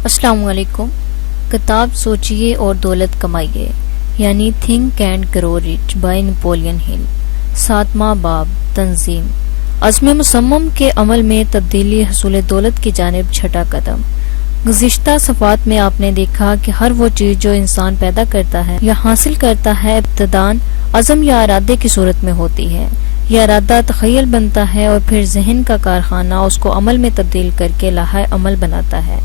السلام علیکم۔ کتاب سوچئے اور دولت کمائیے یعنی think and grow rich by Napoleon Hill, 7واں باب، تنظیم، عزم مصمم کے عمل میں تبدیلی حصول دولت کی جانب چھٹا قدم۔ گزشتہ صفحات میں آپ نے دیکھا کہ ہر وہ چیز جو انسان پیدا کرتا ہے یا حاصل کرتا ہے ابتداً عزم یا ارادے کی صورت میں ہوتی ہے۔ یہ ارادہ تخیل بنتا ہے اور پھر ذہن کا کارخانہ اس کو عمل میں تبدیل کر کے لاہے عمل بناتا ہے۔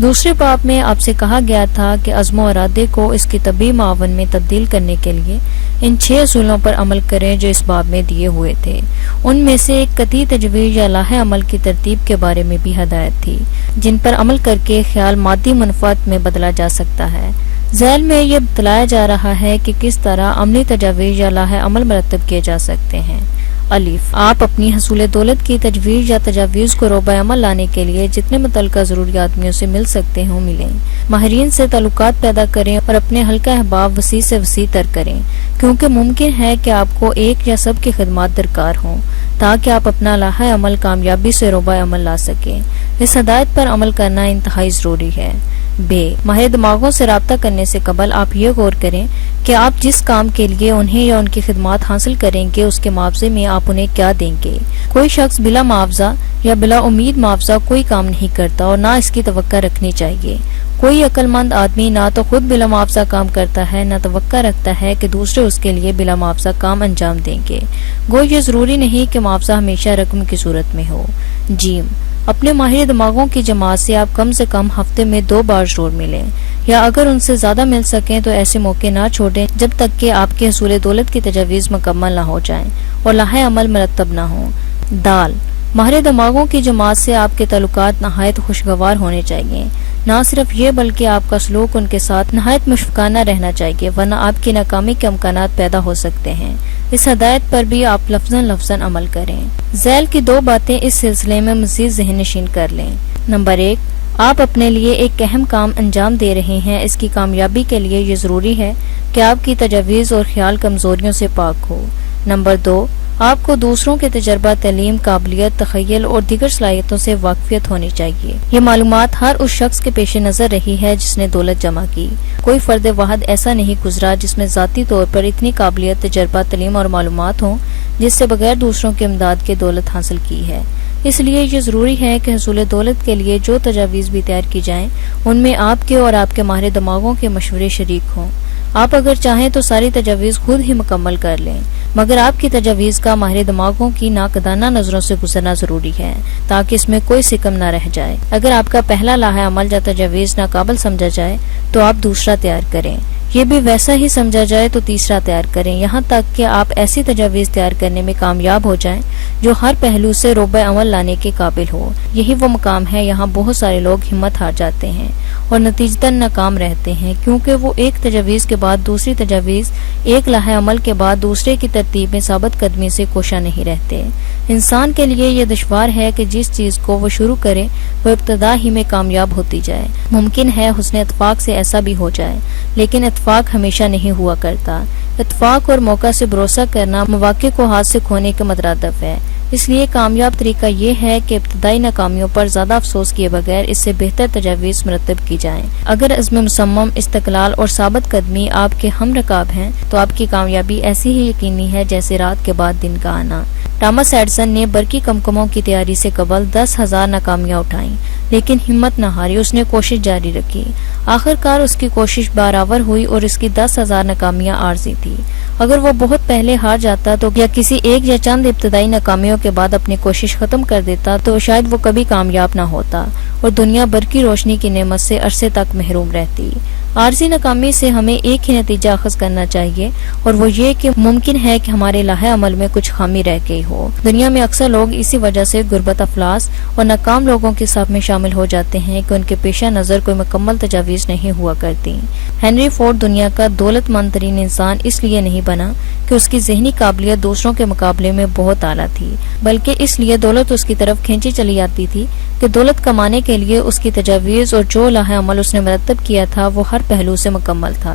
دوسرے باب میں آپ سے کہا گیا تھا کہ عزم و ارادے کو اس کی طبعی معاون میں تبدیل کرنے کے لیے ان 6 اصولوں پر عمل کریں جو اس باب میں دیے ہوئے تھے۔ ان میں سے ایک قطعی تجویز یا لاہے عمل کی ترتیب کے بارے میں بھی ہدایت تھی، جن پر عمل کر کے خیال مادی منفعت میں بدلا جا سکتا ہے۔ ذیل میں یہ بتلایا جا رہا ہے کہ کس طرح عملی تجاویز یا لاہے عمل مرتب کیے جا سکتے ہیں۔ الف، آپ اپنی حصول دولت کی تجویز یا تجاویز کو روبہ عمل لانے کے لیے جتنے متعلقہ ضروری آدمیوں سے مل سکتے ہوں ملیں، ماہرین سے تعلقات پیدا کریں اور اپنے حلقہ احباب وسیع سے وسیع تر کریں، کیونکہ ممکن ہے کہ آپ کو ایک یا سب کی خدمات درکار ہوں تاکہ آپ اپنا لاہے عمل کامیابی سے روبہ عمل لا سکیں۔ اس ہدایت پر عمل کرنا انتہائی ضروری ہے۔ بے، ماہر دماغوں سے رابطہ کرنے سے قبل آپ یہ غور کریں کہ آپ جس کام کے لیے انہیں یا ان کی خدمات حاصل کریں گے اس کے معاوضے میں آپ انہیں کیا دیں گے۔ کوئی شخص بلا معاوضہ یا بلا امید معاوضہ کوئی کام نہیں کرتا اور نہ اس کی توقع رکھنی چاہیے۔ کوئی عقل مند آدمی نہ تو خود بلا معاوضہ کام کرتا ہے نہ توقع رکھتا ہے کہ دوسرے اس کے لیے بلا معاوضہ کام انجام دیں گے۔ گو یہ ضروری نہیں کہ معاوضہ ہمیشہ رقم کی صورت میں ہو۔ جیم، اپنے ماہر دماغوں کی جماعت سے آپ کم سے کم ہفتے میں 2 بار ضرور ملیں، یا اگر ان سے زیادہ مل سکیں تو ایسے موقع نہ چھوڑیں جب تک کہ آپ کے حصول دولت کی تجاویز مکمل نہ ہو جائیں اور لاہے عمل مرتب نہ ہوں۔ دال، ماہر دماغوں کی جماعت سے آپ کے تعلقات نہایت خوشگوار ہونے چاہیے۔ نہ صرف یہ بلکہ آپ کا سلوک ان کے ساتھ نہایت مشفقانہ رہنا چاہیے، ورنہ آپ کی ناکامی کے امکانات پیدا ہو سکتے ہیں۔ اس ہدایت پر بھی آپ لفظاً عمل کریں۔ ذیل کی 2 باتیں اس سلسلے میں مزید ذہن نشین کر لیں۔ نمبر 1، آپ اپنے لیے ایک اہم کام انجام دے رہے ہیں۔ اس کی کامیابی کے لیے یہ ضروری ہے کہ آپ کی تجاویز اور خیال کمزوریوں سے پاک ہو۔ نمبر 2، آپ کو دوسروں کے تجربہ، تعلیم، قابلیت، تخیل اور دیگر صلاحیتوں سے واقفیت ہونی چاہیے۔ یہ معلومات ہر اس شخص کے پیش نظر رہی ہے جس نے دولت جمع کی۔ کوئی فرد واحد ایسا نہیں گزرا جس میں ذاتی طور پر اتنی قابلیت، تجربہ، تعلیم اور معلومات ہوں جس سے بغیر دوسروں کی امداد کے دولت حاصل کی ہے۔ اس لیے یہ ضروری ہے کہ حصول دولت کے لیے جو تجاویز بھی تیار کی جائیں ان میں آپ کے اور آپ کے ماہر دماغوں کے مشورے شریک ہوں۔ آپ اگر چاہیں تو ساری تجاویز خود ہی مکمل کر لیں، مگر آپ کی تجاویز کا ماہر دماغوں کی ناقدانہ نظروں سے گزرنا ضروری ہے تاکہ اس میں کوئی سکم نہ رہ جائے۔ اگر آپ کا پہلا لاہے عمل یا تجاویز ناقابل سمجھا جائے تو آپ دوسرا تیار کریں، یہ بھی ویسا ہی سمجھا جائے تو تیسرا تیار کریں، یہاں تک کہ آپ ایسی تجاویز تیار کرنے میں کامیاب ہو جائیں جو ہر پہلو سے روبہ عمل لانے کے قابل ہو۔ یہی وہ مقام ہے یہاں بہت سارے لوگ ہمت ہار جاتے ہیں اور نتیجتاً ناکام رہتے ہیں، کیونکہ وہ ایک تجاویز کے بعد دوسری تجاویز، ایک لاہے عمل کے بعد دوسرے کی ترتیب میں ثابت قدمی سے کوشاں نہیں رہتے۔ انسان کے لیے یہ دشوار ہے کہ جس چیز کو وہ شروع کرے وہ ابتدا ہی میں کامیاب ہوتی جائے۔ ممکن ہے حسن اتفاق سے ایسا بھی ہو جائے، لیکن اتفاق ہمیشہ نہیں ہوا کرتا۔ اتفاق اور موقع سے بھروسہ کرنا مواقع کو ہاتھ سے کھونے کے مترادف ہے۔ اس لیے کامیاب طریقہ یہ ہے کہ ابتدائی ناکامیوں پر زیادہ افسوس کیے بغیر اس سے بہتر تجاویز مرتب کی جائیں۔ اگر عزم مصمم، استقلال اور ثابت قدمی آپ کے ہم رکاب ہیں تو آپ کی کامیابی ایسی ہی یقینی ہے جیسے رات کے بعد دن کا آنا۔ تھامس ایڈیسن نے برقی کمکموں کی تیاری سے قبل 10,000 ناکامیاں اٹھائیں، لیکن ہمت نہ ہاری، اس نے کوشش جاری رکھی۔ آخرکار اس کی کوشش بارآور ہوئی اور اس کی 10,000 ناکامیاں عارضی تھی۔ اگر وہ بہت پہلے ہار جاتا تو یا کسی ایک یا چند ابتدائی ناکامیوں کے بعد اپنی کوشش ختم کر دیتا تو شاید وہ کبھی کامیاب نہ ہوتا اور دنیا برقی روشنی کی نعمت سے عرصے تک محروم رہتی۔ عارضی ناکامی سے ہمیں ایک ہی نتیجہ اخذ کرنا چاہیے اور وہ یہ کہ ممکن ہے کہ ہمارے لاہے عمل میں کچھ خامی رہ گئی ہو۔ دنیا میں اکثر لوگ اسی وجہ سے غربت افلاس اور ناکام لوگوں کے صف میں شامل ہو جاتے ہیں کہ ان کے پیش نظر کوئی مکمل تجاویز نہیں ہوا کرتی۔ ہنری فورڈ دنیا کا دولت مند ترین انسان اس لیے نہیں بنا کہ اس کی ذہنی قابلیت دوسروں کے مقابلے میں بہت اعلیٰ تھی، بلکہ اس لیے دولت اس کی طرف کھینچی چلی آتی تھی کہ دولت کمانے کے لیے اس کی تجاویز اور جو لاہے عمل اس نے مرتب کیا تھا وہ ہر پہلو سے مکمل تھا۔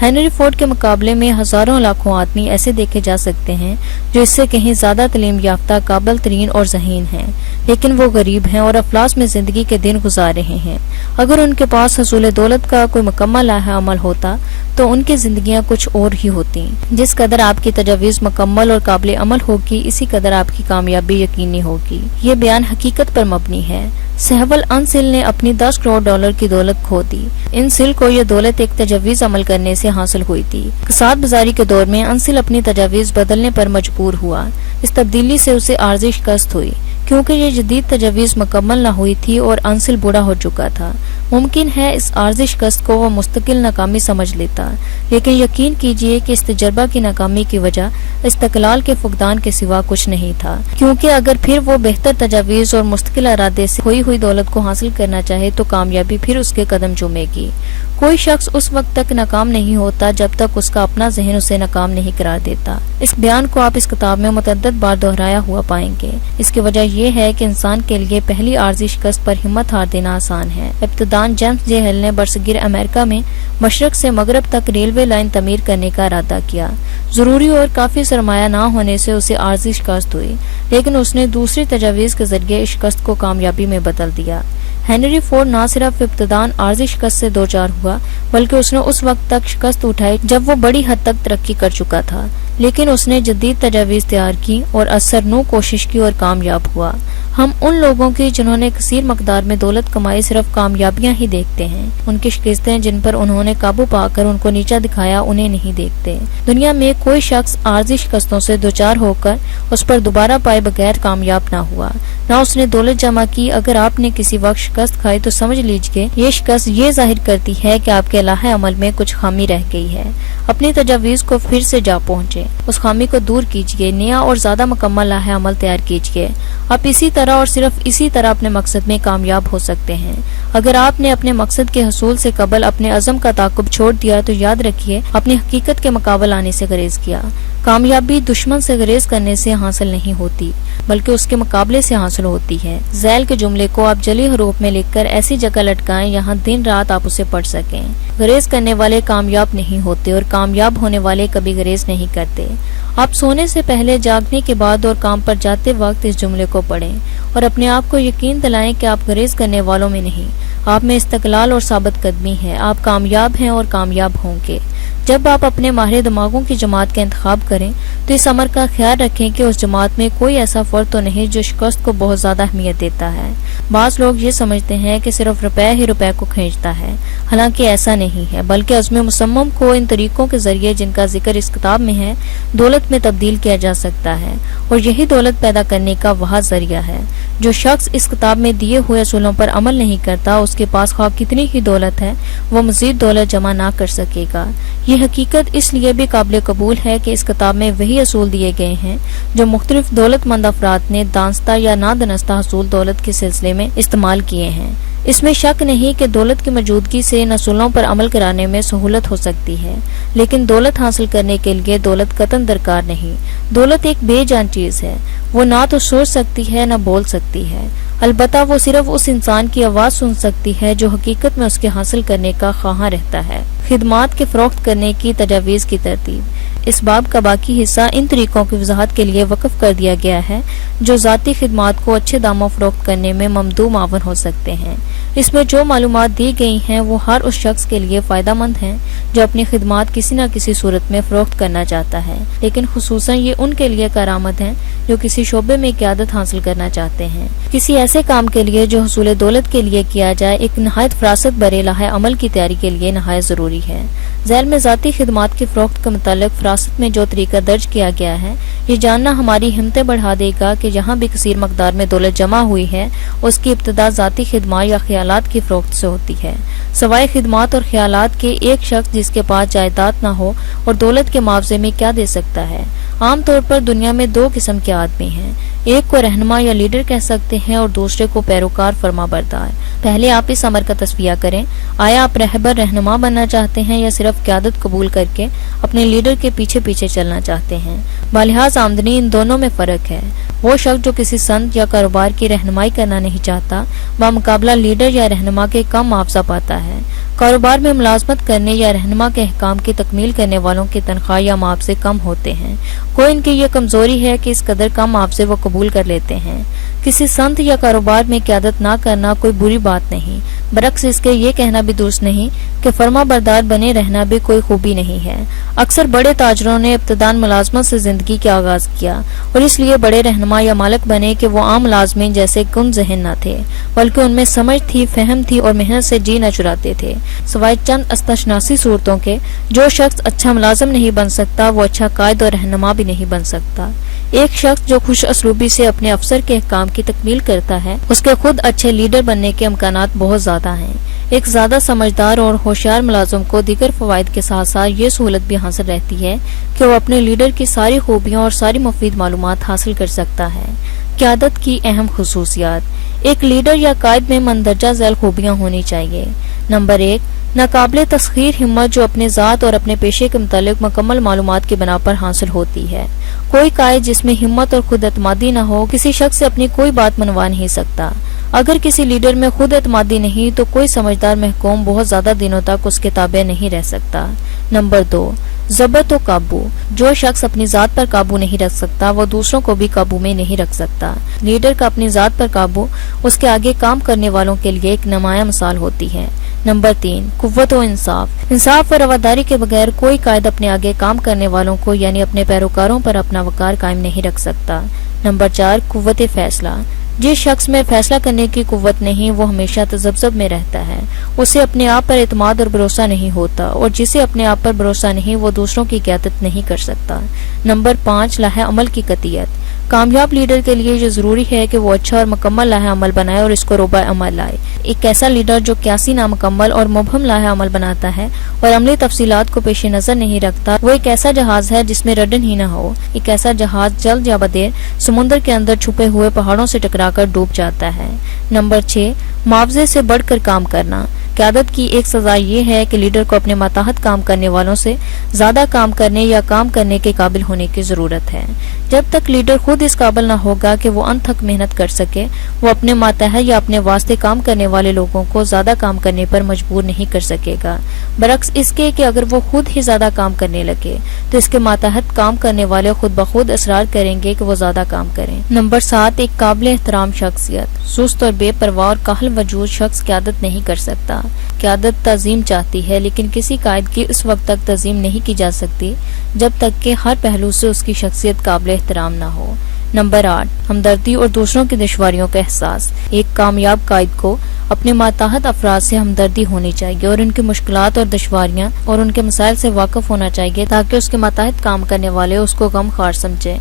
ہنری فورڈ کے مقابلے میں ہزاروں لاکھوں آدمی ایسے دیکھے جا سکتے ہیں جو اس سے کہیں زیادہ تعلیم یافتہ، قابل ترین اور ذہین ہیں، لیکن وہ غریب ہیں اور افلاس میں زندگی کے دن گزار رہے ہیں۔ اگر ان کے پاس حصول دولت کا کوئی مکمل لائحہ عمل ہوتا تو ان کی زندگیاں کچھ اور ہی ہوتی۔ جس قدر آپ کی تجاویز مکمل اور قابل عمل ہوگی، اسی قدر آپ کی کامیابی یقینی ہوگی۔ یہ بیان حقیقت پر مبنی ہے۔ سہول انسل نے اپنی $10 کروڑ کی دولت کھو دی۔ انسل کو یہ دولت ایک تجویز عمل کرنے سے حاصل ہوئی تھی۔ کساد بازاری کے دور میں انسل اپنی تجاویز بدلنے پر مجبور ہوا۔ اس تبدیلی سے اسے عارضی شکست ہوئی کیونکہ یہ جدید تجویز مکمل نہ ہوئی تھی اور انسل بوڑھا ہو چکا تھا۔ ممکن ہے اس عارضی شکست کو وہ مستقل ناکامی سمجھ لیتا، لیکن یقین کیجئے کہ اس تجربہ کی ناکامی کی وجہ استقلال کے فقدان کے سوا کچھ نہیں تھا، کیونکہ اگر پھر وہ بہتر تجاویز اور مستقل ارادے سے کھوئی ہوئی دولت کو حاصل کرنا چاہے تو کامیابی پھر اس کے قدم چومے گی۔ کوئی شخص اس وقت تک ناکام نہیں ہوتا جب تک اس کا اپنا ذہن اسے ناکام نہیں قرار دیتا۔ اس بیان کو آپ اس کتاب میں متعدد بار دہرایا ہوا پائیں گے۔ اس کی وجہ یہ ہے کہ انسان کے لیے پہلی عارضی شکست پر ہمت ہار دینا آسان ہے۔ ابتداً جیمز جے ہل نے برصغیر امریکہ میں مشرق سے مغرب تک ریلوے لائن تعمیر کرنے کا ارادہ کیا۔ ضروری اور کافی سرمایہ نہ ہونے سے اسے عارضی شکست ہوئی، لیکن اس نے دوسری تجاویز کے ذریعے اس شکست کو کامیابی میں بدل دیا۔ ہنری فورڈ نہ صرف ابتداً عارضی شکست سے دوچار ہوا بلکہ اس نے اس وقت تک شکست اٹھائی جب وہ بڑی حد تک ترقی کر چکا تھا، لیکن اس نے جدید تجاویز تیار کی اور اثرنو کوشش کی اور کامیاب ہوا۔ ہم ان لوگوں کی جنہوں نے کثیر مقدار میں دولت کمائی صرف کامیابیاں ہی دیکھتے ہیں، ان کی شکستیں جن پر انہوں نے قابو پا کر ان کو نیچا دکھایا انہیں نہیں دیکھتے۔ دنیا میں کوئی شخص عارضی شکستوں سے دوچار ہو کر اس پر دوبارہ پائے بغیر کامیاب نہ ہوا، نہ اس نے دولت جمع کی۔ اگر آپ نے کسی وقت شکست کھائی تو سمجھ لیجئے یہ شکست یہ ظاہر کرتی ہے کہ آپ کے لائحہ عمل میں کچھ خامی رہ گئی ہے۔ اپنی تجاویز کو پھر سے جا پہنچے، اس خامی کو دور کیجئے، نیا اور زیادہ مکمل لائحہ عمل تیار کیجئے۔ آپ اسی طرح اور صرف اسی طرح اپنے مقصد میں کامیاب ہو سکتے ہیں۔ اگر آپ نے اپنے مقصد کے حصول سے قبل اپنے عزم کا تعاقب چھوڑ دیا تو یاد رکھیے اپنی حقیقت کے مقابل آنے سے گریز کیا۔ کامیابی دشمن سے گریز کرنے سے حاصل نہیں ہوتی بلکہ اس کے مقابلے سے حاصل ہوتی ہے۔ ذیل کے جملے کو آپ جلی حروف میں لکھ کر ایسی جگہ لٹکائیں یہاں دن رات آپ اسے پڑھ سکیں۔ گریز کرنے والے کامیاب نہیں ہوتے اور کامیاب ہونے والے کبھی گریز نہیں کرتے۔ آپ سونے سے پہلے، جاگنے کے بعد اور کام پر جاتے وقت اس جملے کو پڑھیں اور اپنے آپ کو یقین دلائیں کہ آپ گریز کرنے والوں میں نہیں، آپ میں استقلال اور ثابت قدمی ہے۔ آپ کامیاب ہیں اور کامیاب ہوں گے۔ جب آپ اپنے ماہر دماغوں کی جماعت کا انتخاب کریں تو اس امر کا خیال رکھیں کہ اس جماعت میں کوئی ایسا فرد تو نہیں جو شکست کو بہت زیادہ اہمیت دیتا ہے۔ بعض لوگ یہ سمجھتے ہیں کہ صرف روپے ہی روپے کو کھینچتا ہے، حالانکہ ایسا نہیں ہے، بلکہ عزم مصمم کو ان طریقوں کے ذریعے جن کا ذکر اس کتاب میں ہے دولت میں تبدیل کیا جا سکتا ہے، اور یہی دولت پیدا کرنے کا وہ ذریعہ ہے۔ جو شخص اس کتاب میں دیے ہوئے اصولوں پر عمل نہیں کرتا، اس کے پاس خواہ کتنی ہی دولت ہے، وہ مزید دولت جمع نہ کر سکے گا۔ یہ حقیقت اس لیے بھی قابل قبول ہے کہ اس کتاب میں وہی اصول دیے گئے ہیں جو مختلف دولت مند افراد نے دانستہ یا نادانستہ حصول دولت کے سلسلے میں استعمال کیے ہیں۔ اس میں شک نہیں کہ دولت کی موجودگی سے ان اصولوں پر عمل کرانے میں سہولت ہو سکتی ہے، لیکن دولت حاصل کرنے کے لیے دولت قطعاً درکار نہیں۔ دولت ایک بے جان چیز ہے، وہ نہ تو سوچ سکتی ہے نہ بول سکتی ہے، البتہ وہ صرف اس انسان کی آواز سن سکتی ہے جو حقیقت میں اس کے حاصل کرنے کا خواہاں رہتا ہے۔ خدمات کے فروخت کرنے کی تجاویز کی ترتیب۔ اس باب کا باقی حصہ ان طریقوں کی وضاحت کے لیے وقف کر دیا گیا ہے جو ذاتی خدمات کو اچھے داموں فروخت کرنے میں ممدوح معاون ہو سکتے ہیں۔ اس میں جو معلومات دی گئی ہیں وہ ہر اس شخص کے لیے فائدہ مند ہیں جو اپنی خدمات کسی نہ کسی صورت میں فروخت کرنا چاہتا ہے، لیکن خصوصاً یہ ان کے لیے کارآمد ہیں جو کسی شعبے میں قیادت حاصل کرنا چاہتے ہیں۔ کسی ایسے کام کے لیے جو حصول دولت کے لیے کیا جائے، ایک نہایت فراست برے لائحہ عمل کی تیاری کے لیے نہایت ضروری ہے۔ ذیل میں ذاتی خدمات کی فروخت کے متعلق فراست میں جو طریقہ درج کیا گیا ہے، یہ جاننا ہماری ہمتیں بڑھا دے گا کہ جہاں بھی کثیر مقدار میں دولت جمع ہوئی ہے اس کی ابتدا ذاتی خدمات یا خیالات کی فروخت سے ہوتی ہے۔ سوائے خدمات اور خیالات کے ایک شخص جس کے پاس جائیداد نہ ہو اور دولت کے معاوضے میں کیا دے سکتا ہے؟ عام طور پر دنیا میں دو قسم کے آدمی ہیں، ایک کو رہنما یا لیڈر کہہ سکتے ہیں اور دوسرے کو پیروکار فرما بردار۔ پہلے آپ اس امر کا تصفیہ کریں، آیا آپ رہبر رہنما بننا چاہتے ہیں یا صرف قیادت قبول کر کے اپنے لیڈر کے پیچھے پیچھے چلنا چاہتے ہیں؟ بلحاظ آمدنی ان دونوں میں فرق ہے۔ وہ شخص جو کسی سنت یا کاروبار کی رہنمائی کرنا نہیں چاہتا، بمقابلہ لیڈر یا رہنما کے کم معاوضہ پاتا ہے۔ کاروبار میں ملازمت کرنے یا رہنما کے احکام کی تکمیل کرنے والوں کی تنخواہ یا معاوضے کم ہوتے ہیں۔ کوئی ان کی یہ کمزوری ہے کہ اس قدر کم معاوضے وہ قبول کر لیتے ہیں۔ کسی سنت یا کاروبار میں قیادت نہ کرنا کوئی بری بات نہیں، برعکس اس کے یہ کہنا بھی درست نہیں کہ فرما بردار بنے رہنا بھی کوئی خوبی نہیں ہے۔ اکثر بڑے تاجروں نے ابتداً ملازمت سے زندگی کا آغاز کیا اور اس لیے بڑے رہنما یا مالک بنے کہ وہ عام ملازمین جیسے کم ذہن نہ تھے، بلکہ ان میں سمجھ تھی، فہم تھی اور محنت سے جی نہ چراتے تھے۔ سوائے چند استثنائی صورتوں کے، جو شخص اچھا ملازم نہیں بن سکتا وہ اچھا قائد اور رہنما بھی نہیں بن سکتا۔ ایک شخص جو خوش اسلوبی سے اپنے افسر کے احکام کی تکمیل کرتا ہے، اس کے خود اچھے لیڈر بننے کے امکانات بہت زیادہ ہیں۔ ایک زیادہ سمجھدار اور ہوشیار ملازم کو دیگر فوائد کے ساتھ ساتھ یہ سہولت بھی حاصل رہتی ہے کہ وہ اپنے لیڈر کی ساری خوبیاں اور ساری مفید معلومات حاصل کر سکتا ہے۔ قیادت کی اہم خصوصیات۔ ایک لیڈر یا قائد میں مندرجہ ذیل خوبیاں ہونی چاہیے۔ نمبر 1، ناقابل تسخیر ہمت جو اپنے ذات اور اپنے پیشے کے متعلق مکمل معلومات کی بنا پر حاصل ہوتی ہے۔ کوئی قائد جس میں ہمت اور خود اعتمادی نہ ہو کسی شخص سے اپنی کوئی بات منوا نہیں سکتا۔ اگر کسی لیڈر میں خود اعتمادی نہیں تو کوئی سمجھدار محکوم بہت زیادہ دنوں تک اس کے تابع نہیں رہ سکتا۔ نمبر 2، ضبط و قابو۔ جو شخص اپنی ذات پر قابو نہیں رکھ سکتا وہ دوسروں کو بھی قابو میں نہیں رکھ سکتا۔ لیڈر کا اپنی ذات پر قابو اس کے آگے کام کرنے والوں کے لیے ایک نمایاں مثال ہوتی ہے۔ نمبر 3، قوت و انصاف۔ انصاف اور رواداری کے بغیر کوئی قائد اپنے آگے کام کرنے والوں کو یعنی اپنے پیروکاروں پر اپنا وقار قائم نہیں رکھ سکتا۔ نمبر 4، قوت فیصلہ۔ جس شخص میں فیصلہ کرنے کی قوت نہیں وہ ہمیشہ تذبذب میں رہتا ہے، اسے اپنے آپ پر اعتماد اور بھروسہ نہیں ہوتا، اور جسے اپنے آپ پر بھروسہ نہیں وہ دوسروں کی قیادت نہیں کر سکتا۔ نمبر 5، لائحہ عمل کی قطعیت۔ کامیاب لیڈر کے لیے یہ ضروری ہے کہ وہ اچھا اور مکمل لائحہ عمل بنائے اور اس کو روبہ عمل لائے۔ ایک ایسا لیڈر جو قیاسی نامکمل اور مبہم لائحہ عمل بناتا ہے اور عملی تفصیلات کو پیش نظر نہیں رکھتا وہ ایک ایسا جہاز ہے جس میں رڈن ہی نہ ہو۔ ایک ایسا جہاز جلد یا بدیر سمندر کے اندر چھپے ہوئے پہاڑوں سے ٹکرا کر ڈوب جاتا ہے۔ نمبر 6، معاوضے سے بڑھ کر کام کرنا۔ قیادت کی ایک سزا یہ ہے کہ لیڈر کو اپنے ماتحت کام کرنے والوں سے زیادہ کام کرنے یا کام کرنے کے قابل ہونے کی ضرورت ہے۔ جب تک لیڈر خود اس قابل نہ ہوگا کہ وہ انت تک محنت کر سکے وہ اپنے ماتحت یا اپنے واسطے کام کرنے والے لوگوں کو زیادہ کام کرنے پر مجبور نہیں کر سکے گا، برعکس اس کے کہ اگر وہ خود ہی زیادہ کام کرنے لگے تو اس کے ماتحت کام کرنے والے خود بخود اصرار کریں گے کہ وہ زیادہ کام کریں۔ نمبر 7، ایک قابل احترام شخصیت۔ سست اور بے پرواہ اور کاہل وجود شخص قیادت نہیں کر سکتا۔ قیادت تعظیم چاہتی ہے لیکن کسی قائد کی اس وقت تک تعظیم نہیں کی جا سکتی جب تک کہ ہر پہلو سے اس کی شخصیت قابل احترام نہ ہو۔ نمبر 8، ہمدردی اور دوسروں کی دشواریوں کا احساس۔ ایک کامیاب قائد کو اپنے ماتحت افراد سے ہمدردی ہونی چاہیے اور ان کی مشکلات اور دشواریاں اور ان کے مسائل سے واقف ہونا چاہیے تاکہ اس کے ماتحت کام کرنے والے اس کو غم خوار سمجھیں۔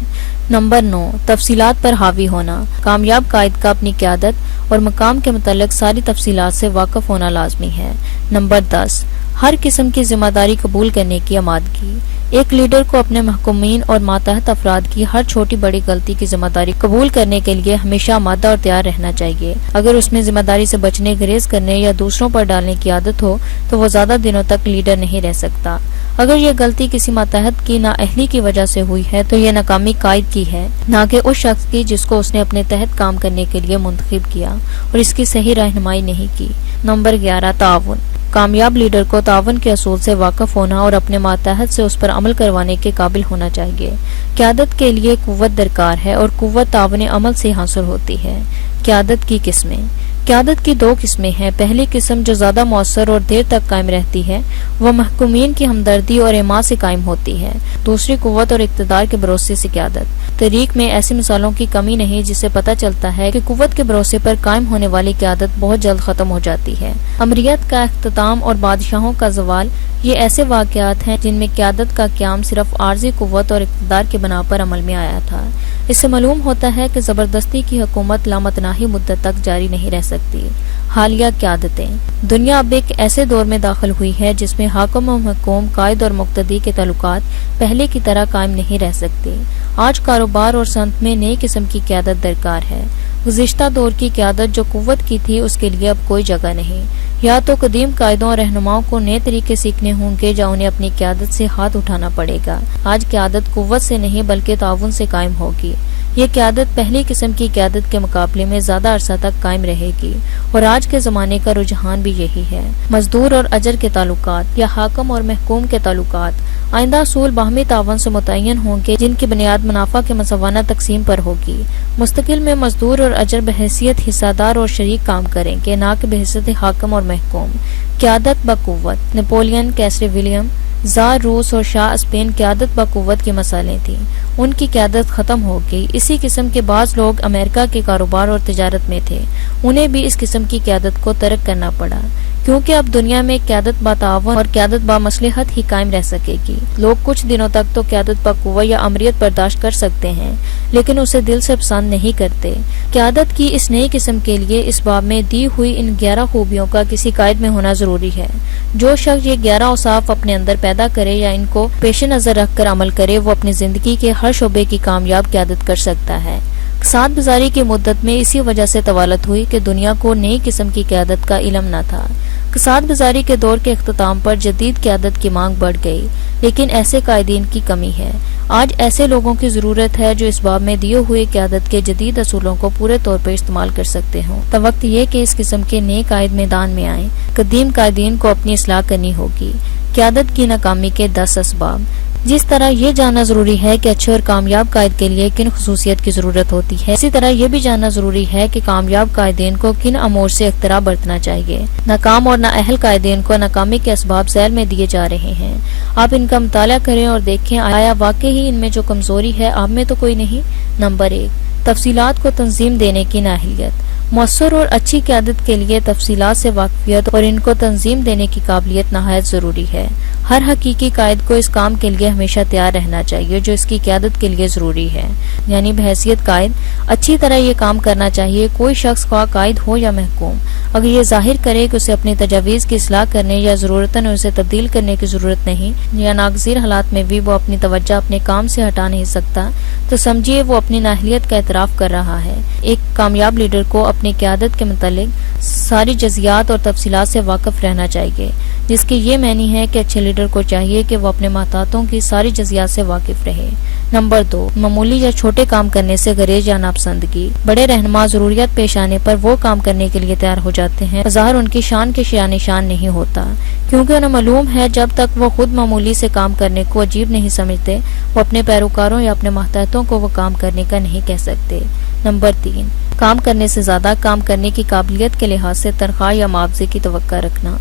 نمبر 9، تفصیلات پر حاوی ہونا۔ کامیاب قائد کا اپنی قیادت اور مقام کے متعلق ساری تفصیلات سے واقف ہونا لازمی ہے۔ نمبر 10، ہر قسم کی ذمہ داری قبول کرنے کی آمادگی۔ ایک لیڈر کو اپنے محکومین اور ماتحت افراد کی ہر چھوٹی بڑی غلطی کی ذمہ داری قبول کرنے کے لیے ہمیشہ آمادہ اور تیار رہنا چاہیے۔ اگر اس میں ذمہ داری سے بچنے، گریز کرنے یا دوسروں پر ڈالنے کی عادت ہو تو وہ زیادہ دنوں تک لیڈر نہیں رہ سکتا۔ اگر یہ غلطی کسی ماتحت کی نااہلی کی وجہ سے ہوئی ہے تو یہ ناکامی قائد کی ہے، نہ کہ اس شخص کی جس کو اس نے اپنے تحت کام کرنے کے لیے منتخب کیا اور اس کی صحیح رہنمائی نہیں کی۔ نمبر 11، تعاون۔ کامیاب لیڈر کو تعاون کے اصول سے واقف ہونا اور اپنے ماتحت سے اس پر عمل کروانے کے قابل ہونا چاہیے۔ قیادت کے لیے قوت درکار ہے اور قوت تعاون عمل سے حاصل ہوتی ہے۔ قیادت کی قسمیں۔ قیادت کی 2 قسمیں ہیں۔ پہلی قسم جو زیادہ مؤثر اور دیر تک قائم رہتی ہے وہ محکومین کی ہمدردی اور اعماد سے قائم ہوتی ہے۔ دوسری قوت اور اقتدار کے بھروسے سے قیادت۔ تاریخ میں ایسی مثالوں کی کمی نہیں جس سے پتہ چلتا ہے کہ قوت کے بھروسے پر قائم ہونے والی قیادت بہت جلد ختم ہو جاتی ہے۔ امریت کا اختتام اور بادشاہوں کا زوال یہ ایسے واقعات ہیں جن میں قیادت کا قیام صرف عارضی قوت اور اقتدار کے بنا پر عمل میں آیا تھا۔ اس سے معلوم ہوتا ہے کہ زبردستی کی حکومت لامتناہی مدت تک جاری نہیں رہ سکتی۔ حالیہ قیادتیں۔ دنیا اب ایک ایسے دور میں داخل ہوئی ہے جس میں حاکم و محکوم، قائد اور مقتدی کے تعلقات پہلے کی طرح قائم نہیں رہ سکتے۔ آج کاروبار اور صنعت میں نئی قسم کی قیادت درکار ہے۔ گزشتہ دور کی قیادت جو قوت کی تھی اس کے لیے اب کوئی جگہ نہیں۔ یا تو قدیم قائدوں اور رہنماؤں کو نئے طریقے سیکھنے ہوں گے یا انہیں اپنی قیادت سے ہاتھ اٹھانا پڑے گا۔ آج قیادت قوت سے نہیں بلکہ تعاون سے قائم ہوگی۔ یہ قیادت پہلی قسم کی قیادت کے مقابلے میں زیادہ عرصہ تک قائم رہے گی، اور آج کے زمانے کا رجحان بھی یہی ہے۔ مزدور اور اجر کے تعلقات یا حاکم اور محکوم کے تعلقات آئندہ اصول باہمی تعاون سے متعین ہوں گے، جن کی بنیاد منافع کے مساوانہ تقسیم پر ہوگی۔ مستقل میں مزدور اور اجر بحیثیت حصہ دار اور شریک کام کریں گے، نہ کہ بحیثیت حاکم اور محکوم۔ قیادت بقوت، نپولین، کیسر ولیم، زار روس اور شاہ اسپین قیادت بقوت کی مثالیں تھیں۔ ان کی قیادت ختم ہو گئی۔ اسی قسم کے بعض لوگ امریکہ کے کاروبار اور تجارت میں تھے، انہیں بھی اس قسم کی قیادت کو ترک کرنا پڑا، کیونکہ اب دنیا میں قیادت با تعاون اور قیادت با مصلحت ہی قائم رہ سکے گی۔ لوگ کچھ دنوں تک تو قیادت با قوت یا امریت برداشت کر سکتے ہیں، لیکن اسے دل سے پسند نہیں کرتے۔ قیادت کی اس نئی قسم کے لیے اس باب میں دی ہوئی ان 11 خوبیوں کا کسی قائد میں ہونا ضروری ہے۔ جو شخص یہ 11 اوصاف اپنے اندر پیدا کرے یا ان کو پیش نظر رکھ کر عمل کرے، وہ اپنی زندگی کے ہر شعبے کی کامیاب قیادت کر سکتا ہے۔ اقتصاد بازاری کی مدت میں اسی وجہ سے طوالت ہوئی کہ دنیا کو نئی قسم کی قیادت کا علم نہ تھا۔ اقتصاد بازاری کے دور کے اختتام پر جدید قیادت کی مانگ بڑھ گئی، لیکن ایسے قائدین کی کمی ہے۔ آج ایسے لوگوں کی ضرورت ہے جو اس باب میں دیے ہوئے قیادت کے جدید اصولوں کو پورے طور پر استعمال کر سکتے ہوں۔ تو وقت یہ کہ اس قسم کے نئے قائد میدان میں آئیں۔ قدیم قائدین کو اپنی اصلاح کرنی ہوگی۔ قیادت کی ناکامی کے 10 اسباب۔ جس طرح یہ جاننا ضروری ہے کہ اچھے اور کامیاب قائد کے لیے کن خصوصیت کی ضرورت ہوتی ہے، اسی طرح یہ بھی جاننا ضروری ہے کہ کامیاب قائدین کو کن امور سے اختراع برتنا چاہیے۔ ناکام اور نااہل قائدین کو ناکامی کے اسباب ذیل میں دیے جا رہے ہیں۔ آپ ان کا مطالعہ کریں اور دیکھیں آیا واقعی ان میں جو کمزوری ہے آپ میں تو کوئی نہیں۔ نمبر 1، تفصیلات کو تنظیم دینے کی نااہلیت۔ مؤثر اور اچھی قیادت کے لیے تفصیلات سے واقفیت اور ان کو تنظیم دینے کی قابلیت نہایت ضروری ہے۔ ہر حقیقی قائد کو اس کام کے لیے ہمیشہ تیار رہنا چاہیے جو اس کی قیادت کے لیے ضروری ہے، یعنی بحیثیت قائد اچھی طرح یہ کام کرنا چاہیے۔ کوئی شخص خواہ قائد ہو یا محکوم، اگر یہ ظاہر کرے کہ اسے اپنی تجاویز کی اصلاح کرنے یا ضرورتاً اسے تبدیل کرنے کی ضرورت نہیں، یا ناگزیر حالات میں بھی وہ اپنی توجہ اپنے کام سے ہٹا نہیں سکتا، تو سمجھیے وہ اپنی نااہلیت کا اعتراف کر رہا ہے۔ ایک کامیاب لیڈر کو اپنی قیادت کے متعلق ساری جزیات اور تفصیلات سے واقف رہنا چاہیے، جس کی یہ معنی ہے کہ اچھے لیڈر کو چاہیے کہ وہ اپنے محتاطوں کی ساری جزیات سے واقف رہے۔ نمبر 2، معمولی یا چھوٹے کام کرنے سے گریز یا ناپسندگی۔ بڑے رہنما ضروریات پیش آنے پر وہ کام کرنے کے لیے تیار ہو جاتے ہیں، بظاہر ان کی شان کے شایان نشان نہیں ہوتا، کیونکہ انہیں معلوم ہے جب تک وہ خود معمولی سے کام کرنے کو عجیب نہیں سمجھتے، وہ اپنے پیروکاروں یا اپنے محتاطوں کو وہ کام کرنے کا نہیں کہہ سکتے۔ نمبر 3، کام کرنے سے زیادہ کام کرنے کی قابلیت کے لحاظ سے تنخواہ یا معاوضے کی توقع رکھنا۔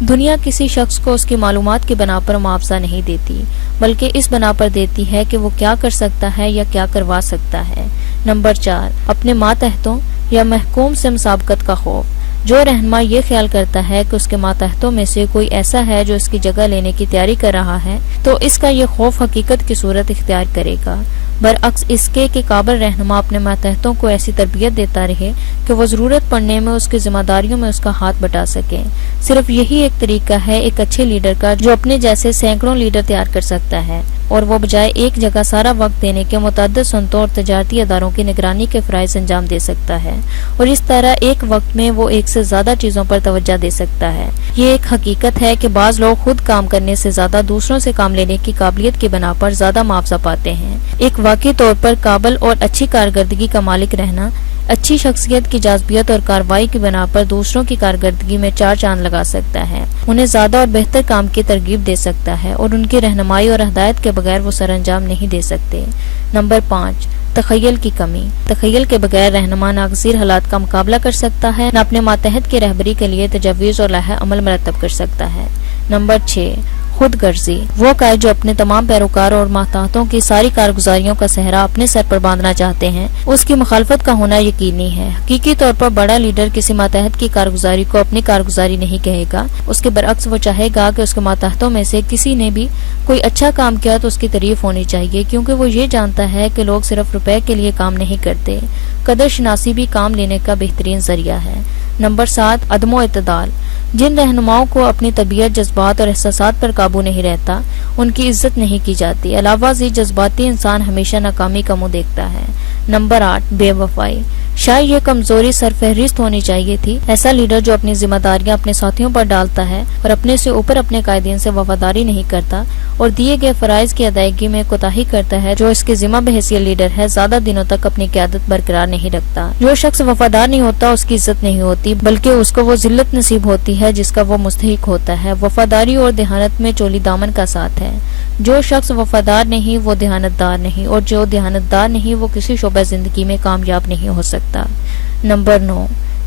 دنیا کسی شخص کو اس کی معلومات کی بنا پر معاوضہ نہیں دیتی، بلکہ اس بنا پر دیتی ہے کہ وہ کیا کر سکتا ہے یا کیا کروا سکتا ہے۔ نمبر 4، اپنے ماتحتوں یا محکوم سے مسابقت کا خوف۔ جو رہنما یہ خیال کرتا ہے کہ اس کے ماتحتوں میں سے کوئی ایسا ہے جو اس کی جگہ لینے کی تیاری کر رہا ہے، تو اس کا یہ خوف حقیقت کی صورت اختیار کرے گا، برعکس اس کے کہ قابل رہنما اپنے ماتحتوں کو ایسی تربیت دیتا رہے کہ وہ ضرورت پڑنے میں اس کی ذمہ داریوں میں اس کا ہاتھ بٹا سکیں۔ صرف یہی ایک طریقہ ہے ایک اچھے لیڈر کا جو اپنے جیسے سینکڑوں لیڈر تیار کر سکتا ہے، اور وہ بجائے ایک جگہ سارا وقت دینے کے متعدد صنعتوں اور تجارتی اداروں کی نگرانی کے فرائض انجام دے سکتا ہے، اور اس طرح ایک وقت میں وہ ایک سے زیادہ چیزوں پر توجہ دے سکتا ہے۔ یہ ایک حقیقت ہے کہ بعض لوگ خود کام کرنے سے زیادہ دوسروں سے کام لینے کی قابلیت کی بنا پر زیادہ معاوضہ پاتے ہیں۔ ایک واقعی طور پر قابل اور اچھی کارکردگی کا مالک رہنا اچھی شخصیت کی جاذبیت اور کارروائی کی بنا پر دوسروں کی کارکردگی میں 4 چاند لگا سکتا ہے، انہیں زیادہ اور بہتر کام کی ترغیب دے سکتا ہے، اور ان کی رہنمائی اور ہدایت کے بغیر وہ سر انجام نہیں دے سکتے۔ نمبر 5، تخیل کی کمی۔ تخیل کے بغیر رہنما ناگزیر حالات کا مقابلہ کر سکتا ہے، نہ اپنے ماتحت کی رہبری کے لیے تجاویز اور لائحہ عمل مرتب کر سکتا ہے۔ نمبر 6، خود غرضی۔ وہ قائد جو اپنے تمام پیروکاروں اور محتاطوں کی ساری کارگزاریوں کا صحرا اپنے سر پر باندھنا چاہتے ہیں، اس کی مخالفت کا ہونا یقینی ہے۔ حقیقی طور پر بڑا لیڈر کسی ماتحت کی کارگزاری کو اپنی کارگزاری نہیں کہے گا، اس کے برعکس وہ چاہے گا کہ اس کے ماتحتوں میں سے کسی نے بھی کوئی اچھا کام کیا تو اس کی تعریف ہونی چاہیے، کیونکہ وہ یہ جانتا ہے کہ لوگ صرف روپے کے لیے کام نہیں کرتے۔ قدر شناسی بھی کام لینے کا بہترین ذریعہ ہے۔ نمبر 7، عدم و اعتدال۔ جن رہنماؤں کو اپنی طبیعت، جذبات اور احساسات پر قابو نہیں رہتا، ان کی عزت نہیں کی جاتی۔ علاوہ ازیں جذباتی انسان ہمیشہ ناکامی کا منہ دیکھتا ہے۔ نمبر 8، بے وفائی۔ شاید یہ کمزوری سرفہرست ہونی چاہیے تھی۔ ایسا لیڈر جو اپنی ذمہ داریاں اپنے ساتھیوں پر ڈالتا ہے اور اپنے سے اوپر اپنے قائدین سے وفاداری نہیں کرتا اور دیے گئے فرائض کی ادائیگی میں کوتاہی کرتا ہے، جو اس کے ذمہ بحیثیت لیڈر ہے زیادہ دنوں تک اپنی قیادت برقرار نہیں رکھتا۔ جو شخص وفادار نہیں ہوتا اس کی عزت نہیں ہوتی، بلکہ اس کو وہ ذلت نصیب ہوتی ہے جس کا وہ مستحق ہوتا ہے۔ وفاداری اور دیانت میں چولی دامن کا ساتھ ہے۔ جو شخص وفادار نہیں وہ دیانت دار نہیں، اور جو دیانت دار نہیں وہ کسی شعبہ زندگی میں کامیاب نہیں ہو سکتا۔ نمبر 9،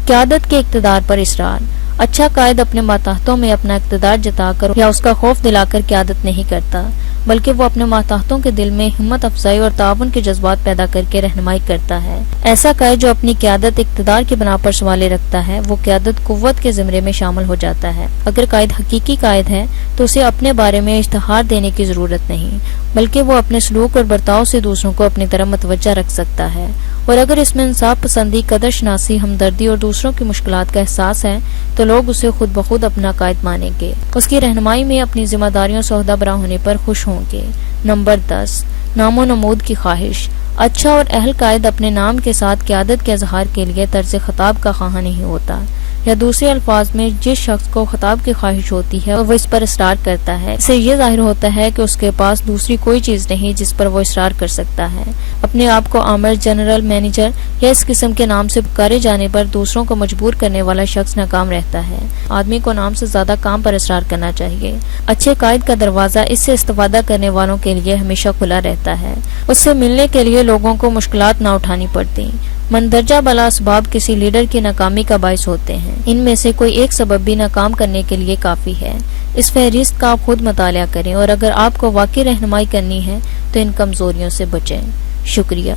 قیادت کے اقتدار پر اصرار۔ اچھا قائد اپنے ماتحتوں میں اپنا اقتدار جتا کر یا اس کا خوف دلا کر قیادت نہیں کرتا، بلکہ وہ اپنے ماتحتوں کے دل میں ہمت افزائی اور تعاون کے جذبات پیدا کر کے رہنمائی کرتا ہے۔ ایسا قائد جو اپنی قیادت اقتدار کی بنا پر سنبھالے رکھتا ہے، وہ قیادت قوت کے زمرے میں شامل ہو جاتا ہے۔ اگر قائد حقیقی قائد ہے تو اسے اپنے بارے میں اشتہار دینے کی ضرورت نہیں، بلکہ وہ اپنے سلوک اور برتاؤ سے دوسروں کو اپنی طرف متوجہ رکھ سکتا ہے، اور اگر اس میں انصاف پسندی، قدر شناسی، ہمدردی اور دوسروں کی مشکلات کا احساس ہے تو لوگ اسے خود بخود اپنا قائد مانیں گے، اس کی رہنمائی میں اپنی ذمہ داریوں سے عہدہ برا ہونے پر خوش ہوں گے۔ نمبر 10، نام و نمود کی خواہش۔ اچھا اور اہل قائد اپنے نام کے ساتھ قیادت کے اظہار کے لیے طرز خطاب کا خواہاں نہیں ہوتا، یا دوسرے الفاظ میں جس شخص کو خطاب کی خواہش ہوتی ہے وہ اس پر اصرار کرتا ہے، اس سے یہ ظاہر ہوتا ہے کہ اس کے پاس دوسری کوئی چیز نہیں جس پر وہ اصرار کر سکتا ہے۔ اپنے آپ کو آمر، جنرل، مینیجر یا اس قسم کے نام سے پکارے جانے پر دوسروں کو مجبور کرنے والا شخص ناکام رہتا ہے۔ آدمی کو نام سے زیادہ کام پر اصرار کرنا چاہیے۔ اچھے قائد کا دروازہ اس سے استفادہ کرنے والوں کے لیے ہمیشہ کھلا رہتا ہے، اس سے ملنے کے لیے لوگوں کو مشکلات نہ اٹھانی پڑتی۔ مندرجہ بالا اسباب کسی لیڈر کی ناکامی کا باعث ہوتے ہیں، ان میں سے کوئی ایک سبب بھی ناکام کرنے کے لیے کافی ہے۔ اس فہرست کا آپ خود مطالعہ کریں، اور اگر آپ کو واقعی رہنمائی کرنی ہے تو ان کمزوریوں سے بچیں۔ شکریہ۔